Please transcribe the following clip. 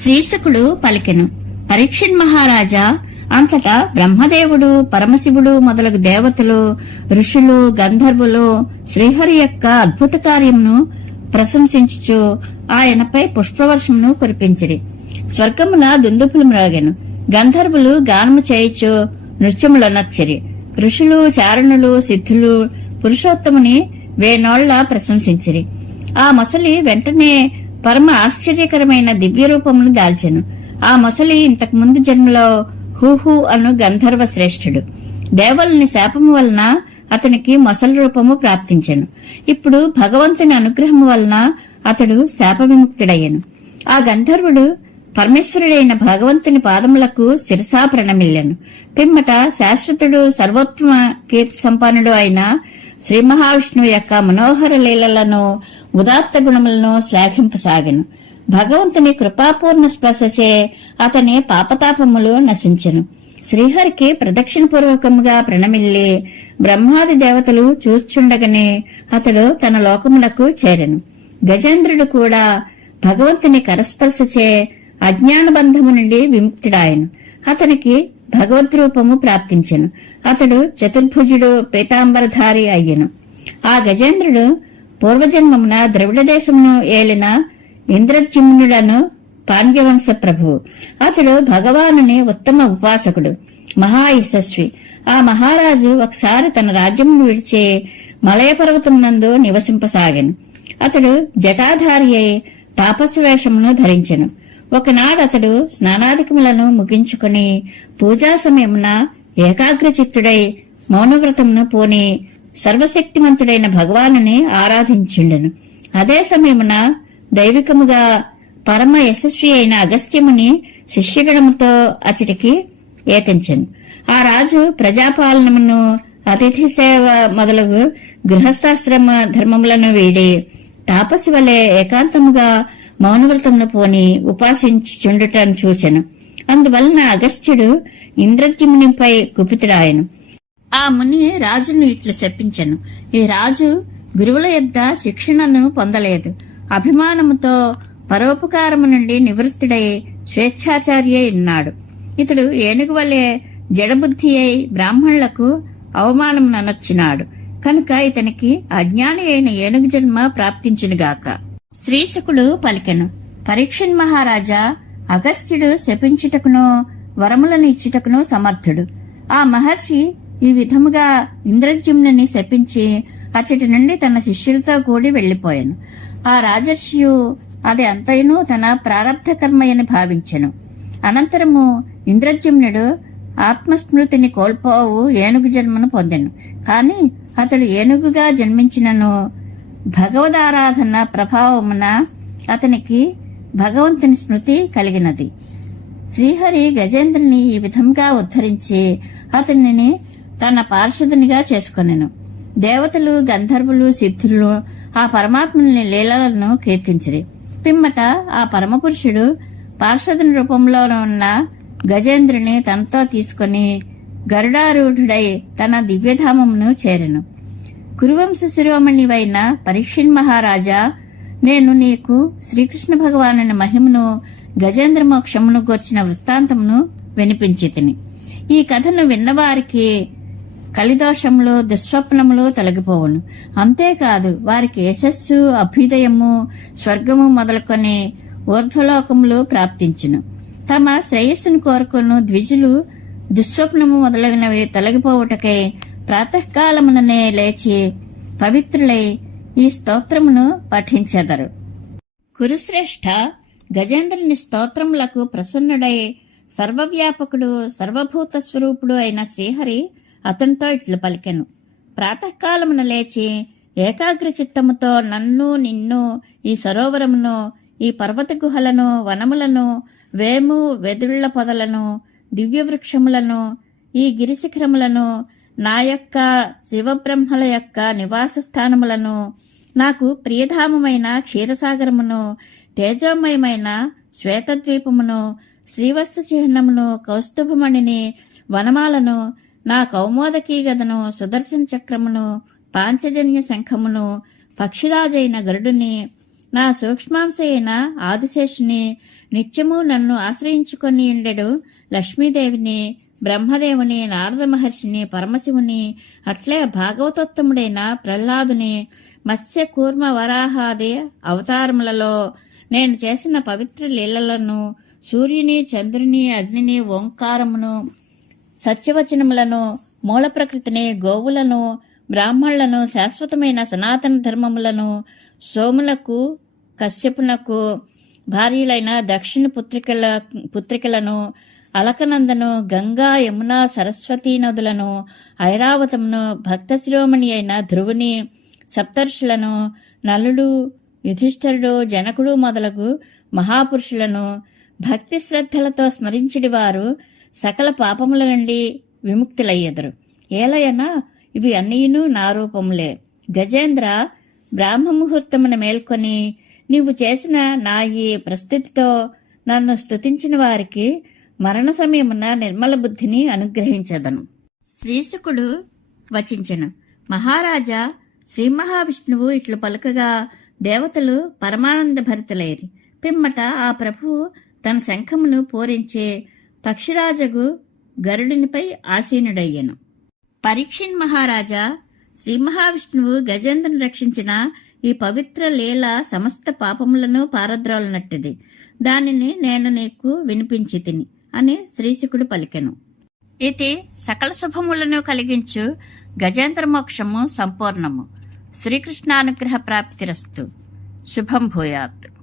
శ్రీశకుడు పలికెను. పరీక్షిన్ మహారాజా, అంతటా బ్రహ్మదేవుడు, పరమశివుడు మొదలగు దేవతలు, ఋషులు, గంధర్వులు శ్రీహరి యొక్క అద్భుత కార్యమును ప్రశంసించుచు ఆయనపై పుష్పవర్షమును కురిపించిరి. స్వర్గమున దుందుపులు మ్రోగెను. గంధర్వులు గానము చేయుచు నృత్యములనర్చిరి. ఋషులు, చారణులు, సిద్ధులు పురుషోత్తముని వేనోళ్ల ప్రశంసించిరి. ఆ మొసలి వెంటనే పరమ ఆశ్చర్యకరమైన దివ్య రూపమును దాల్చెను. ఆ మొసలి ఇంతకు ముందు జన్మలో హూహు అను గంధర్వ శ్రేష్ఠుడు. దేవలుని శాపము వలన అతనికి మొసలి రూపము ప్రాప్తించెను. ఇప్పుడు భగవంతుని అనుగ్రహము వలన అతడు శాప విముక్తుడయ్యను. ఆ గంధర్వుడు పరమేశ్వరుడైన భగవంతుని పాదములకు శిరసా ప్రణమిల్లెను. పిమ్మట శాశ్వతుడు, సర్వోత్తమ కీర్తి సంపన్నుడు అయిన శ్రీ మహావిష్ణువు యొక్క మనోహర లీలలను, ఉదాత్త గుణములను శ్లాఘింపసాగెను. భగవంతుని కృపాపూర్ణ స్పర్శచే అతని పాపతాపములు నశించెను. శ్రీహరికి ప్రదక్షిణపూర్వకముగా ప్రణమిల్లి బ్రహ్మాది దేవతలు చూచుండగనే అతడు తన లోకములకు చేరెను. గజేంద్రుడు కూడా భగవంతుని కరస్పర్శచే అజ్ఞాన బంధము నుండి విముక్తుడాయను. అతనికి భగవద్రూపము ప్రాప్తించెను. అతడు చతుర్భుజుడు, పీతాంబరధారి అయ్యెను. ఆ గజేంద్రుడు పూర్వజన్మమున ద్రవిడ దేశమును ఏలిన ఇంద్రజిమ్నుడను పాండ్యవంశ ప్రభువు. అతడు భగవానుని ఉత్తమ ఉపాసకుడు, మహాయశస్వి. ఆ మహారాజు ఒకసారి తన రాజ్యమును విడిచి మలయ పర్వతమునందు నివసింపసాగెను. అతడు జటాధారి అయి తాపసు వేషమును ధరించెను. ఒకనాడు అతడు స్నానాధికములను ముగించుకుని పూజా సమయమున ఏకాగ్రచిత్తుడై మౌనవ్రతమును పూని సర్వశక్తిమంతుడైన భగవానుని ఆరాధించుండెను. అదే సమయమున దైవికముగా పరమ యశస్వి అయిన అగస్త్యముని శిష్యగణముతో అచటికి ఏతించెను. ఆ రాజు ప్రజాపాలనమును, అతిథి సేవ మొదలగు గృహస్థాశ్రమ ధర్మములను వీడి తాపసి వలె ఏకాంతముగా మౌనవ్రతమును పోని ఉపాసించుచుండుటను చూచెను. అందువలన అగస్త్యుడు ఇంద్రజిమ్నునిపై కుపితుడాయను. ఆ ముని రాజును ఇట్లు శపించెను. ఈ రాజు గురువుల యొద్ద శిక్షణను పొందలేదు. అభిమానముతో పరోపకారము నుండి నివృత్తుడై స్వేచ్ఛాచార్య ఉన్నాడు. ఇతడు ఏనుగు వలె జడబుద్ధి అయి బ్రాహ్మణులకు అవమానముననొచ్చినాడు. కనుక ఇతనికి అజ్ఞాని అయిన ఏనుగు జన్మ ప్రాప్తించునుగాక. శ్రీశకుడు పలికెను. పరీక్షిన్ మహారాజా, అగస్త్యుడు శపించుటకును వరములను ఇచ్చుటకును సమర్థుడు. ఆ మహర్షి ఈ విధముగా ఇంద్రజిమ్నుని శపించి అచ్చటి నుండి తన శిష్యులతో కూడి వెళ్లిపోయాను. ఆ రాజర్షియు అది అంతయును తన ప్రారబ్ధ కర్మయని భావించెను. అనంతరము ఇంద్రజిమ్నుడు ఆత్మస్మృతిని కోల్పోవు ఏనుగు జన్మను పొందెను. కాని అతడు ఏనుగుగా జన్మించినను భగవదారాధన ప్రభావమున అతనికి భగవంతుని స్మృతి కలిగినది. శ్రీహరి గజేంద్రుని ఈ విధంగా ఉద్ధరించి అతనిని తన పార్షదునిగా చేసుకొనెను. దేవతలు, గంధర్వులు, సిద్ధులు ఆ పరమాత్ముని లీలలను కీర్తించిరి. పిమ్మట ఆ పరమపురుషుడు పార్షదుని రూపంలో ఉన్న గజేంద్రుని తనతో తీసుకుని గరుడారూఢుడై తన దివ్యధామమును చేరెను. కురువంశ శిరోమణివైన పరీక్షిన్ మహారాజా, నేను నీకు శ్రీకృష్ణ భగవానుని మహిమను, గజేంద్ర మోక్షమును గూర్చిన వృత్తాంతమును వినిపించితిని. ఈ కథను విన్నవారికి కలిదోషములు, దుస్వప్నములు తొలగిపోవును. అంతేకాదు వారికి యశస్సు, అభ్యుదయము, స్వర్గము మొదలుకొని ఊర్ధ్వలోకములు ప్రాప్తించును. తమ శ్రేయస్సును కోరుకును ద్విజులు దుస్వప్నము మొదలగినవి తొలగిపోవుటకై ప్రాతకాలముననే లేచి పవిత్రులై ఈ స్తోత్రమును పఠించెదరు. కురుశ్రేష్ఠ, గజేంద్రుని స్తోత్రములకు ప్రసన్నుడై సర్వవ్యాపకుడు, సర్వభూత స్వరూపుడు అయిన శ్రీహరి అతనితో ఇట్లు పలికెను. ప్రాతకాలమున లేచి ఏకాగ్ర చిత్తముతో నన్ను, నిన్ను, ఈ సరోవరమును, ఈ పర్వత గుహలను, వనములను, వేము వెదుళ్ల పొదలను, దివ్యవృక్షములను, ఈ గిరిశిఖరములను, నా యొక్క శివబ్రహ్మల యొక్క నివాస స్థానములను, నాకు ప్రియధామమైన క్షీరసాగరమును, తేజోమయమైన శ్వేతద్వీపమును, శ్రీవత్స చిహ్నమును, కౌస్తుభమణిని, వనమాలను, నా కౌమోదకీ గదను, సుదర్శన చక్రమును, పాంచజన్య శంఖమును, పక్షిరాజైన గరుడుని, నా సూక్ష్మాంశ అయిన ఆదిశేషుని, నిత్యము నన్ను ఆశ్రయించుకొని ఉండెడు లక్ష్మీదేవిని, బ్రహ్మదేవుని, నారద మహర్షిని, పరమశివుని, అట్లే భాగవతోత్తముడైన ప్రహ్లాదుని, మత్స్య కూర్మ వరాహాది అవతారములలో నేను చేసిన పవిత్ర లీలలను, సూర్యుని, చంద్రుని, అగ్నిని, ఓంకారమును, సత్యవచనములను, మూల ప్రకృతిని, గోవులను, బ్రాహ్మణులను, శాశ్వతమైన సనాతన ధర్మములను, సోమునకు, కశ్యపునకు భార్యలైన దక్షిణ పుత్రికలను, అలకనందను, గంగా, యమున, సరస్వతీ నదులను, ఐరావతమును, భక్త శిరోమణి అయిన ధ్రువుని, సప్తర్షులను, నలుడు, యుధిష్ఠరుడు, జనకుడు మొదలగు మహాపురుషులను భక్తి శ్రద్ధలతో స్మరించిడి వారు సకల పాపముల నుండి విముక్తులయ్యెదరు. ఏలయనా ఇవి అన్నీను నా రూపములే. గజేంద్ర, బ్రాహ్మముహూర్తమున మేల్కొని నీవు చేసిన నా ఈ ప్రస్తుతితో నన్ను స్తుతించిన వారికి మరణ సమయమున నిర్మల బుద్ధిని అనుగ్రహించదను. శ్రీశుకుడు వచించెను. మహారాజా, శ్రీ మహావిష్ణువు ఇట్లు పలుకగా దేవతలు పరమానంద భరితులైరి. పిమ్మట ఆ ప్రభువు తన శంఖమును పూరించే పక్షిరాజగు గరుడినిపై ఆసీనుడయ్యను. పరీక్షిన్ మహారాజా, శ్రీ మహావిష్ణువు గజేంద్రుని రక్షించిన ఈ పవిత్ర లీల సమస్త పాపములను పారద్రోలనట్టిది. దానిని నేను నీకు వినిపించి తిని అని శ్రీశుకుడు పలికెను. ఇది సకల శుభములను కలిగించు గజేంద్ర మోక్షము సంపూర్ణము. శ్రీకృష్ణానుగ్రహ ప్రాప్తిరస్తు. శుభం భూయాత్.